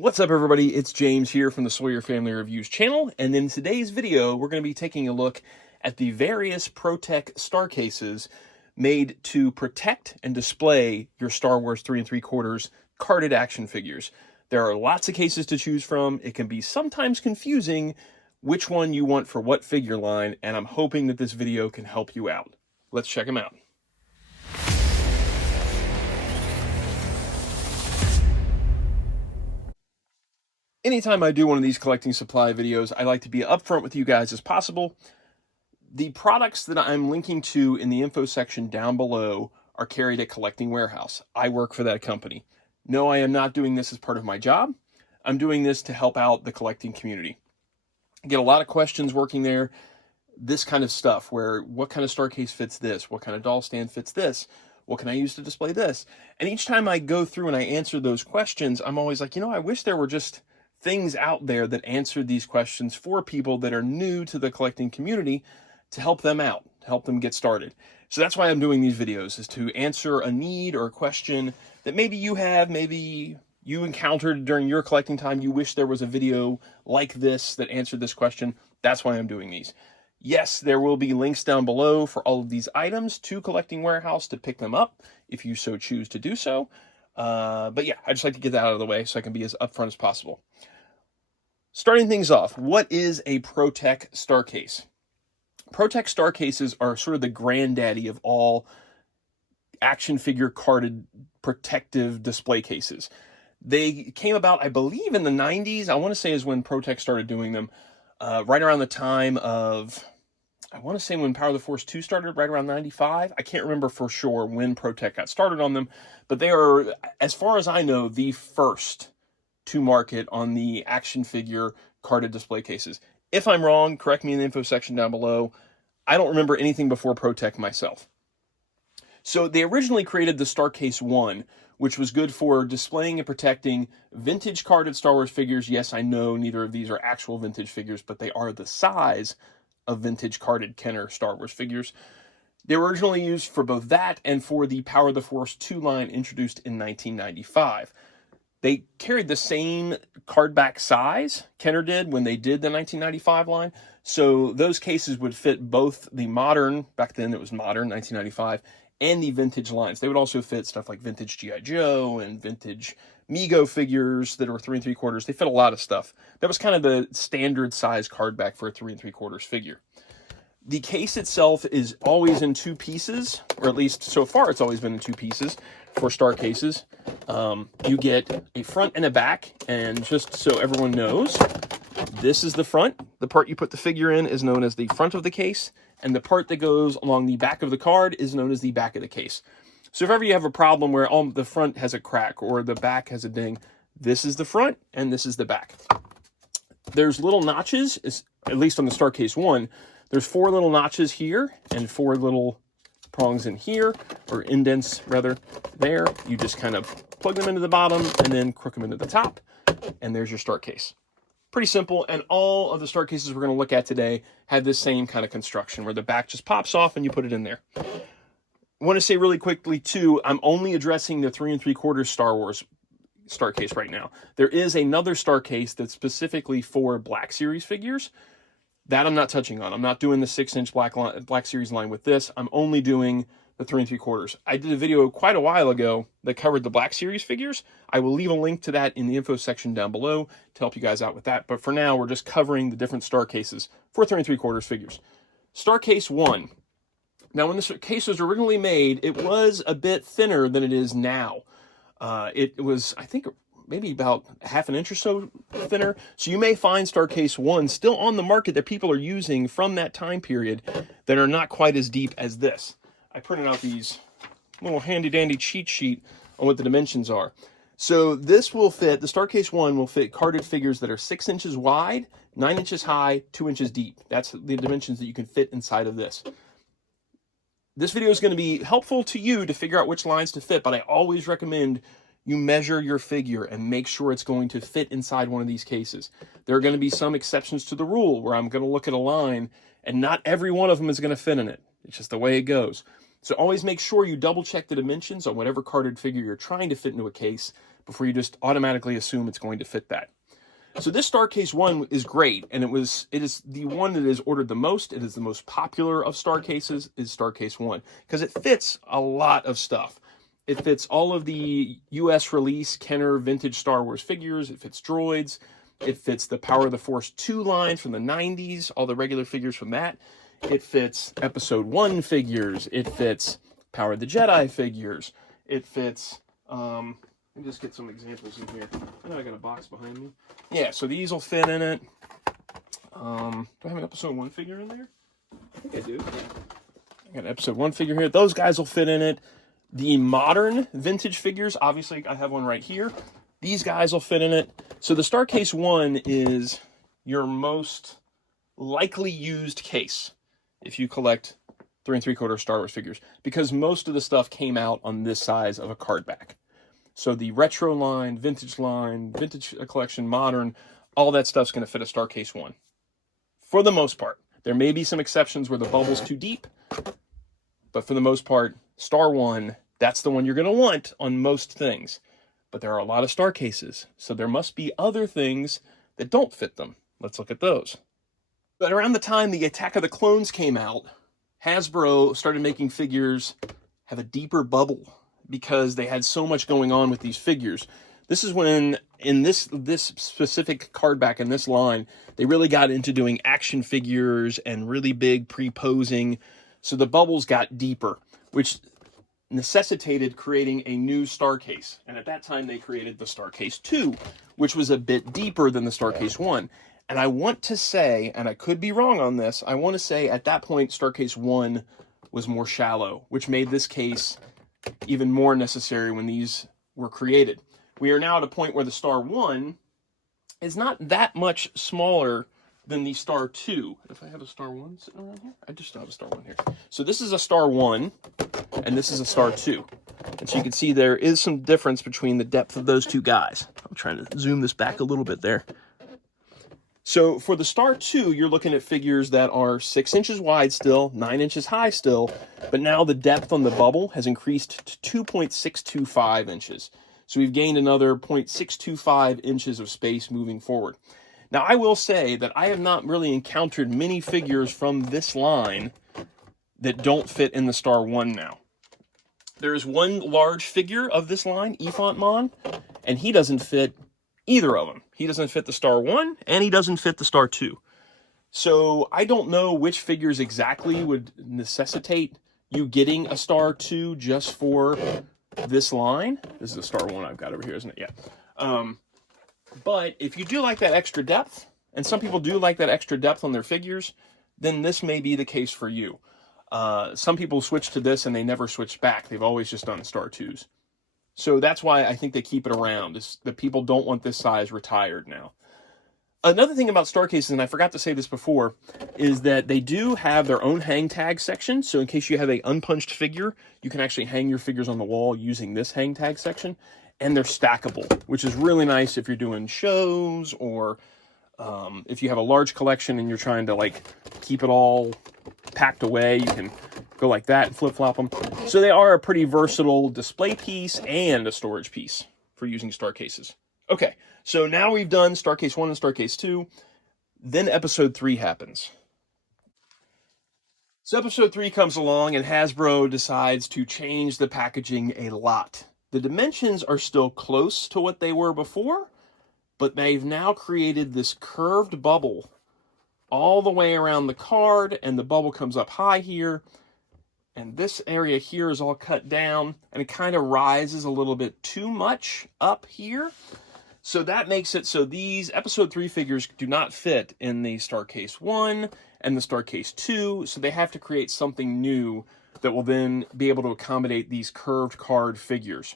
What's up, everybody? It's James here from the Sawyer Family Reviews channel, and in today's video, we're going to be taking a look at the various Protech Star Cases made to protect and display your Star Wars 3 3/4 carded action figures. There are lots of cases to choose from. It can be sometimes confusing which one you want for what figure line, and I'm hoping that this video can help you out. Let's check them out. Anytime I do one of these collecting supply videos, I like to be upfront with you guys as possible. The products that I'm linking to in the info section down below are carried at Collecting Warehouse. I work for that company. No, I am not doing this as part of my job. I'm doing this to help out the collecting community. I get a lot of questions working there, this kind of stuff, where what kind of star case fits this? What kind of doll stand fits this? What can I use to display this? And each time I go through and I answer those questions, I'm always like, I wish there were just things out there that answered these questions for people that are new to the collecting community to help them out, to help them get started. So that's why I'm doing these videos, is to answer a need or a question that maybe you have, maybe you encountered during your collecting time. You wish there was a video like this that answered this question. That's why I'm doing these. Yes, there will be links down below for all of these items to Collecting Warehouse to pick them up if you so choose to do so. But yeah, I just like to get that out of the way so I can be as upfront as possible. Starting things off, what is a Protech Star Case? Protech Star Cases are sort of the granddaddy of all action figure carded protective display cases. They came about, I believe, in the 90s. I want to say is when Protech started doing them, right around the time of, I want to say when Power of the Force 2 started, right around 95. I can't remember for sure when Protech got started on them, but they are, as far as I know, the first to market on the action figure carded display cases. If I'm wrong, correct me in the info section down below. I don't remember anything before Protech myself. So they originally created the Star Case 1, which was good for displaying and protecting vintage carded Star Wars figures. Yes, I know neither of these are actual vintage figures, but they are the size of vintage carded Kenner Star Wars figures. They were originally used for both that and for the Power of the Force 2 line introduced in 1995. They carried the same card back size Kenner did when they did the 1995 line. So those cases would fit both the modern, back then it was modern, 1995, and the vintage lines. They would also fit stuff like vintage G.I. Joe and vintage Mego figures that were 3 3/4. They fit a lot of stuff. That was kind of the standard size card back for a 3 3/4 figure. The case itself is always in two pieces, or at least so far it's always been in two pieces for Star Cases. You get a front and a back, and just so everyone knows, this is the front. The part you put the figure in is known as the front of the case, and the part that goes along the back of the card is known as the back of the case. So if ever you have a problem where the front has a crack or the back has a ding, this is the front and this is the back. There's little notches, at least on the Star Case 1, there's 4 little notches here and 4 little prongs in here, or indents rather, there. You just kind of plug them into the bottom and then crook them into the top, and there's your Star Case. Pretty simple, and all of the Star Cases we're going to look at today have this same kind of construction where the back just pops off and you put it in there. I want to say really quickly too, I'm only addressing the 3 3/4 Star Wars Star Case right now. There is another Star Case that's specifically for Black Series figures. That I'm not touching on. I'm not doing the 6-inch Black Series line with this. I'm only doing the 3 3/4. I did a video quite a while ago that covered the Black Series figures. I will leave a link to that in the info section down below to help you guys out with that. But for now, we're just covering the different Star Cases for 3 3/4 figures. Star Case 1. Now, when this case was originally made, it was a bit thinner than it is now. It was, I think, maybe about half an inch or so thinner. So you may find Star Case 1 still on the market that people are using from that time period that are not quite as deep as this. I printed out these little handy-dandy cheat sheet on what the dimensions are. So this will fit, the Star Case 1 will fit carded figures that are 6 inches wide, 9 inches high, 2 inches deep. That's the dimensions that you can fit inside of this. This video is going to be helpful to you to figure out which lines to fit, but I always recommend you measure your figure and make sure it's going to fit inside one of these cases. There are going to be some exceptions to the rule where I'm going to look at a line and not every one of them is going to fit in it. It's just the way it goes. So always make sure you double check the dimensions on whatever carded figure you're trying to fit into a case before you just automatically assume it's going to fit that. So this Star Case 1 is great, and it is the one that is ordered the most. It is the most popular of Star Cases, is Star Case 1, because it fits a lot of stuff. It fits all of the US release Kenner vintage Star Wars figures. It fits droids. It fits the Power of the Force 2 line from the 90s, all the regular figures from that. It fits Episode 1 figures. It fits Power of the Jedi figures. It fits, let me just get some examples in here. I know I got a box behind me. Yeah, so these will fit in it. Do I have an Episode 1 figure in there? I think I do. I got an Episode 1 figure here. Those guys will fit in it. The modern vintage figures, obviously I have one right here. These guys will fit in it. So the Star Case 1 is your most likely used case if you collect 3 3/4 Star Wars figures, because most of the stuff came out on this size of a card back. So the retro line, vintage collection, modern, all that stuff's going to fit a Star Case 1. For the most part. There may be some exceptions where the bubble's too deep, but for the most part, Star 1, that's the one you're going to want on most things. But there are a lot of Star Cases, so there must be other things that don't fit them. Let's look at those. But around the time the Attack of the Clones came out, Hasbro started making figures have a deeper bubble because they had so much going on with these figures. This is when, in this specific card back in this line, they really got into doing action figures and really big pre-posing. So the bubbles got deeper, which necessitated creating a new Star Case. And at that time, they created the Star Case 2, which was a bit deeper than the Star Case 1. And I want to say, and I could be wrong on this, I want to say at that point, Star Case 1 was more shallow, which made this case even more necessary when these were created. We are now at a point where the Star 1 is not that much smaller than the Star 2. If I have a Star 1 sitting around here? I just don't have a Star 1 here. So this is a Star 1, and this is a Star 2. And so you can see there is some difference between the depth of those two guys. I'm trying to zoom this back a little bit there. So for the Star 2, you're looking at figures that are 6 inches wide still, 9 inches high still, but now the depth on the bubble has increased to 2.625 inches. So we've gained another 0.625 inches of space moving forward. Now, I will say that I have not really encountered many figures from this line that don't fit in the Star 1 now. There is one large figure of this line, Efont Mon, and he doesn't fit either of them. He doesn't fit the Star 1, and he doesn't fit the Star 2. So I don't know which figures exactly would necessitate you getting a Star 2 just for this line. This is a Star 1 I've got over here, isn't it? Yeah. But if you do like that extra depth, and some people do like that extra depth on their figures, then this may be the case for you. Some people switch to this and they never switch back. They've always just done Star 2s. So that's why I think they keep it around, is that people don't want this size retired now. Another thing about Star Cases, and I forgot to say this before, is that they do have their own hang tag section. So in case you have an unpunched figure, you can actually hang your figures on the wall using this hang tag section. And they're stackable, which is really nice if you're doing shows or if you have a large collection and you're trying to like keep it all packed away. You can go like that and flip-flop them. So they are a pretty versatile display piece and a storage piece for using Star Cases. Okay, so now we've done Star Case 1 and Star Case 2. Then Episode 3 happens. So Episode 3 comes along and Hasbro decides to change the packaging a lot. The dimensions are still close to what they were before, but they've now created this curved bubble all the way around the card, and the bubble comes up high here, and this area here is all cut down, and it kind of rises a little bit too much up here. So that makes it so these Episode 3 figures do not fit in the Star Case 1 and the Star Case 2, so they have to create something new that will then be able to accommodate these curved card figures.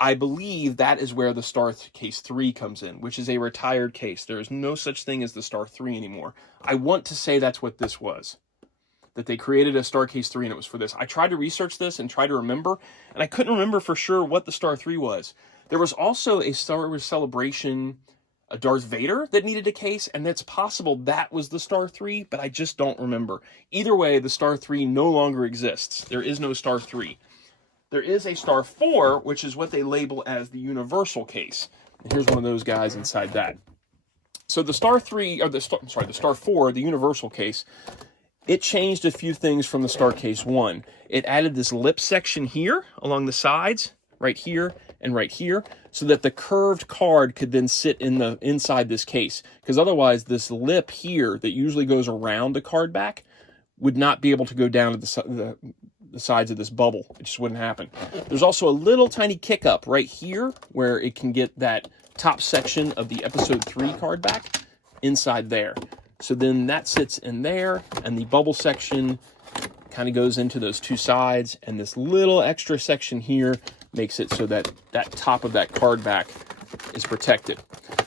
I believe that is where the Star Case 3 comes in, which is a retired case. There is no such thing as the Star 3 anymore. I want to say that's what this was, that they created a Star Case 3 and it was for this. I tried to research this and try to remember, and I couldn't remember for sure what the Star 3 was. There was also a Star Wars Celebration a Darth Vader that needed a case, and it's possible that was the Star 3, but I just don't remember. Either way, the Star 3 no longer exists. There is no Star 3. There is a Star 4, which is what they label as the universal case. And here's one of those guys inside that. So the Star 3, or the Star 4, the universal case, it changed a few things from the Star Case 1. It added this lip section here along the sides, right here and right here, so that the curved card could then sit inside this case. Because otherwise, this lip here that usually goes around the card back would not be able to go down to the sides of this bubble. It just wouldn't happen. There's also a little tiny kick up right here where it can get that top section of the Episode 3 card back inside there. So then that sits in there, and the bubble section kind of goes into those two sides, and this little extra section here makes it so that that top of that card back is protected.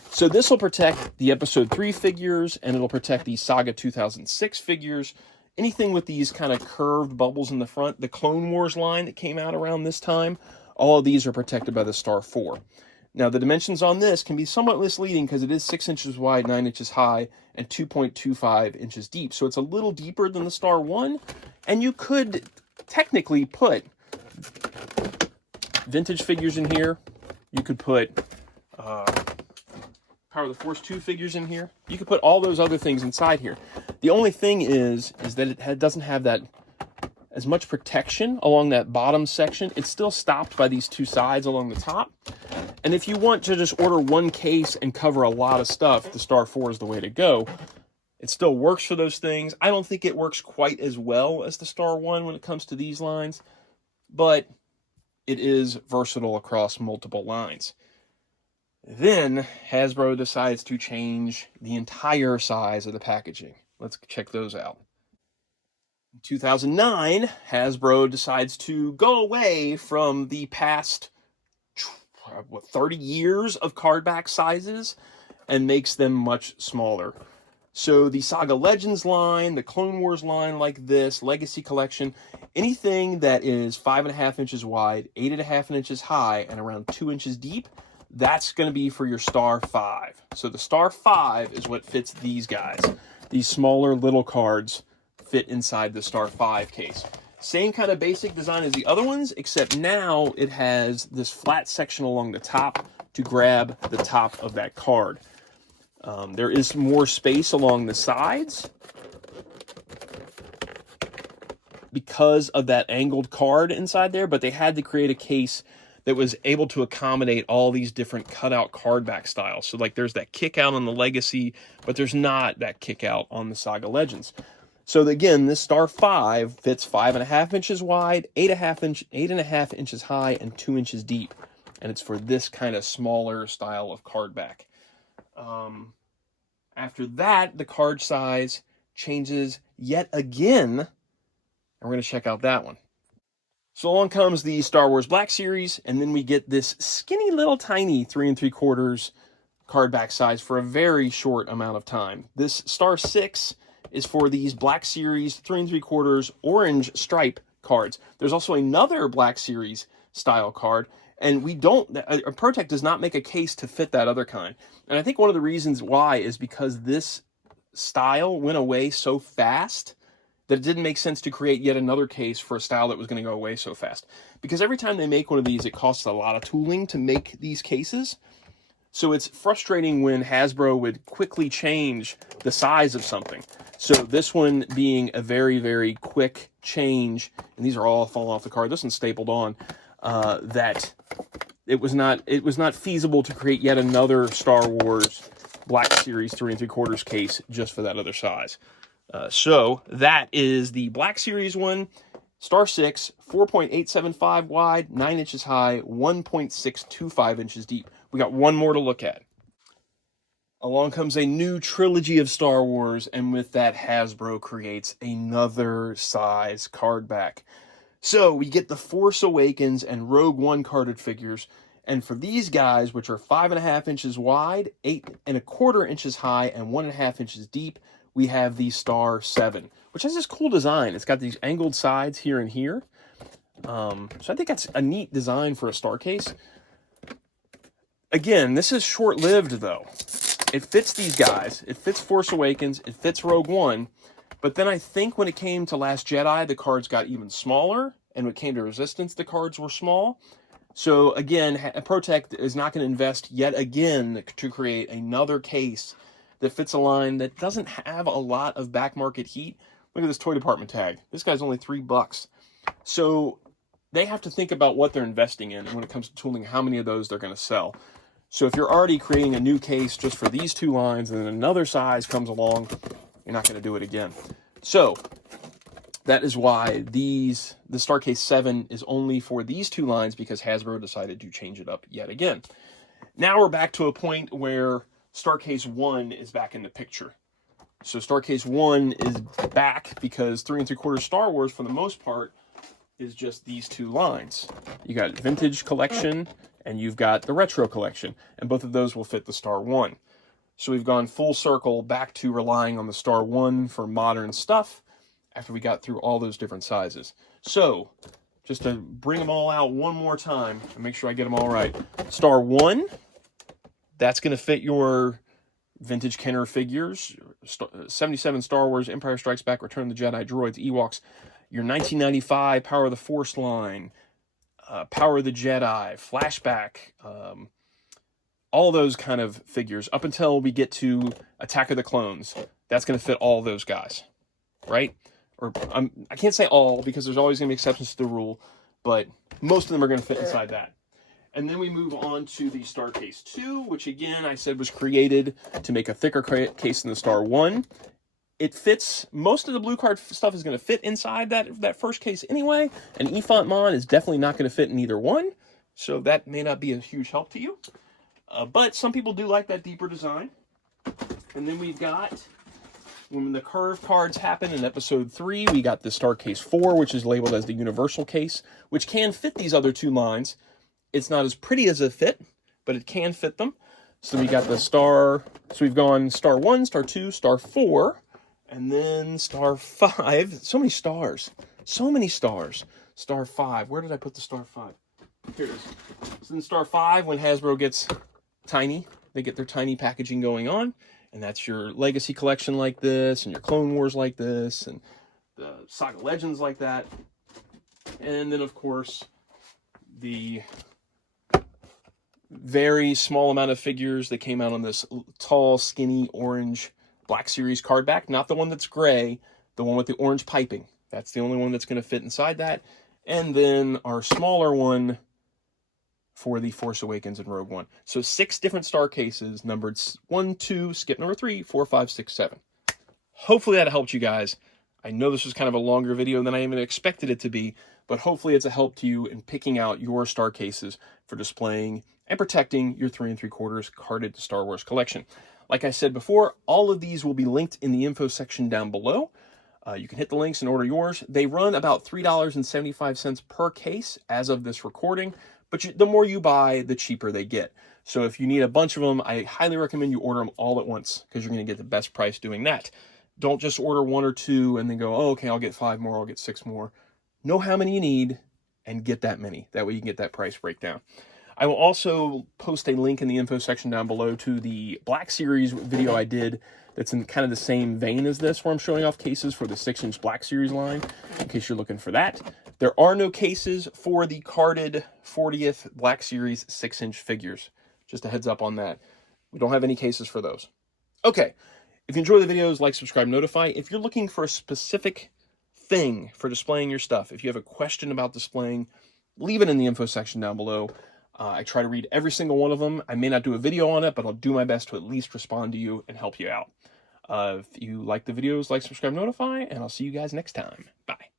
So this will protect the Episode 3 figures, and it'll protect the Saga 2006 figures. Anything with these kind of curved bubbles in the front, the Clone Wars line that came out around this time, all of these are protected by the Star 4. Now, the dimensions on this can be somewhat misleading because it is 6 inches wide, 9 inches high, and 2.25 inches deep. So it's a little deeper than the Star 1, and you could technically put vintage figures in here. You could put Power of the Force 2 figures in here. You could put all those other things inside here. The only thing is that it doesn't have that as much protection along that bottom section. It's still stopped by these two sides along the top. And if you want to just order one case and cover a lot of stuff, the Star 4 is the way to go. It still works for those things. I don't think it works quite as well as the Star 1 when it comes to these lines, but it is versatile across multiple lines. Then Hasbro decides to change the entire size of the packaging. Let's check those out. In 2009, Hasbro decides to go away from the past 30 years of cardback sizes and makes them much smaller. So the Saga Legends line, the Clone Wars line like this, Legacy Collection, anything that is 5.5 inches wide, 8.5 inches high, and around 2 inches deep, that's going to be for your Star 5. So the Star 5 is what fits these guys. These smaller little cards fit inside the Star 5 case. Same kind of basic design as the other ones, except now it has this flat section along the top to grab the top of that card. There is more space along the sides because of that angled card inside there, but they had to create a case that was able to accommodate all these different cutout card back styles. So like there's that kick out on the Legacy, but there's not that kick out on the Saga Legends. So again, this Star 5 fits 5.5 inches wide, 8.5 inches high, and 2 inches deep. And it's for this kind of smaller style of card back. After that, the card size changes yet again. And we're going to check out that one. So along comes the Star Wars Black Series, and then we get this skinny little tiny 3 3/4 card back size for a very short amount of time. This Star 6 is for these Black Series 3 3/4 orange stripe cards. There's also another Black Series style card, and Protech does not make a case to fit that other kind. And I think one of the reasons why is because this style went away so fast that it didn't make sense to create yet another case for a style that was going to go away so fast. Because every time they make one of these, it costs a lot of tooling to make these cases. So it's frustrating when Hasbro would quickly change the size of something. So this one being a very, very quick change, and these are all falling off the card. This one's stapled on. That it was not feasible to create yet another Star Wars Black Series 3 3/4 case just for that other size. So that is the Black Series one, Star 6, 4.875 wide, 9 inches high, 1.625 inches deep. We got one more to look at. Along comes a new trilogy of Star Wars, and with that, Hasbro creates another size card back. So we get the Force Awakens and Rogue One carded figures, and for these guys, which are 5.5 inches wide, 8.25 inches high, and 1.5 inches deep, we have the Star 7, which has this cool design. It's got these angled sides here and here. So I think that's a neat design for a Star case. Again, this is short-lived, though. it fits these guys. It fits Force Awakens. It fits Rogue One. But then I think when it came to Last Jedi, the cards got even smaller. And when it came to Resistance, the cards were small. So again, Protech is not going to invest yet again to create another case that fits a line that doesn't have a lot of back market heat. Look at this toy department tag. This guy's only $3. So they have to think about what they're investing in when it comes to tooling, how many of those they're going to sell. So if you're already creating a new case just for these two lines and then another size comes along, you're not going to do it again. So that is why the Star Case 7 is only for these two lines, because Hasbro decided to change it up yet again. Now we're back to a point where Star Case 1 is back in the picture. So Star Case 1 is back because 3 3/4 Star Wars, for the most part, is just these two lines. You got Vintage Collection and you've got the Retro Collection, and both of those will fit the Star 1. So we've gone full circle back to relying on the Star 1 for modern stuff after we got through all those different sizes. So just to bring them all out one more time and make sure I get them all right. Star 1, that's going to fit your vintage Kenner figures, 77 Star Wars, Empire Strikes Back, Return of the Jedi, Droids, Ewoks, your 1995 Power of the Force line, Power of the Jedi, Flashback, all those kind of figures, up until we get to Attack of the Clones. That's going to fit all those guys, right? Or I can't say all, because there's always going to be exceptions to the rule, but most of them are going to fit inside that. And then we move on to the Star Case 2, which again, I said was created to make a thicker case than the Star 1. It fits, most of the blue card stuff is going to fit inside that first case anyway, and Efont Mon is definitely not going to fit in either one, so that may not be a huge help to you. But some people do like that deeper design. And then we've got, when the curve cards happen in episode 3, we got the Star Case 4, which is labeled as the Universal Case, which can fit these other two lines. It's not as pretty as a fit, but it can fit them. So we got the Star, so we've gone Star 1, Star 2, Star 4, and then Star 5. So many stars. So many stars. Star 5. Where did I put the Star 5? Here it is. So then Star 5, when Hasbro gets tiny, they get their tiny packaging going on, and that's your Legacy collection like this, and your Clone Wars like this, and the Saga Legends like that. And then, of course, the very small amount of figures that came out on this tall, skinny, orange Black Series card back. Not the one that's gray, the one with the orange piping. That's the only one that's going to fit inside that. And then our smaller one for the Force Awakens and Rogue One. So 6 different Star Cases, numbered 1, 2, skip number 3, 4, 5, 6, 7. Hopefully that helped you guys. I know this was kind of a longer video than I even expected it to be, but hopefully it's a help to you in picking out your Star Cases for displaying and protecting your 3 3/4 carded Star Wars collection. Like I said before, all of these will be linked in the info section down below. You can hit the links and order yours. They run about $3.75 per case as of this recording, but the more you buy, the cheaper they get. So if you need a bunch of them, I highly recommend you order them all at once, because you're going to get the best price doing that. Don't just order 1 or 2 and then go, oh, okay, I'll get 5 more, I'll get 6 more. Know how many you need and get that many. That way you can get that price breakdown. I will also post a link in the info section down below to the Black Series video I did that's in kind of the same vein as this, where I'm showing off cases for the 6-inch Black Series line, in case you're looking for that. There are no cases for the carded 40th Black Series 6-inch figures. Just a heads up on that. We don't have any cases for those. Okay, if you enjoy the videos, like, subscribe, notify. If you're looking for a specific thing for displaying your stuff, if you have a question about displaying, leave it in the info section down below. I try to read every single one of them. I may not do a video on it, but I'll do my best to at least respond to you and help you out. If you like the videos, like, subscribe, notify, and I'll see you guys next time. Bye.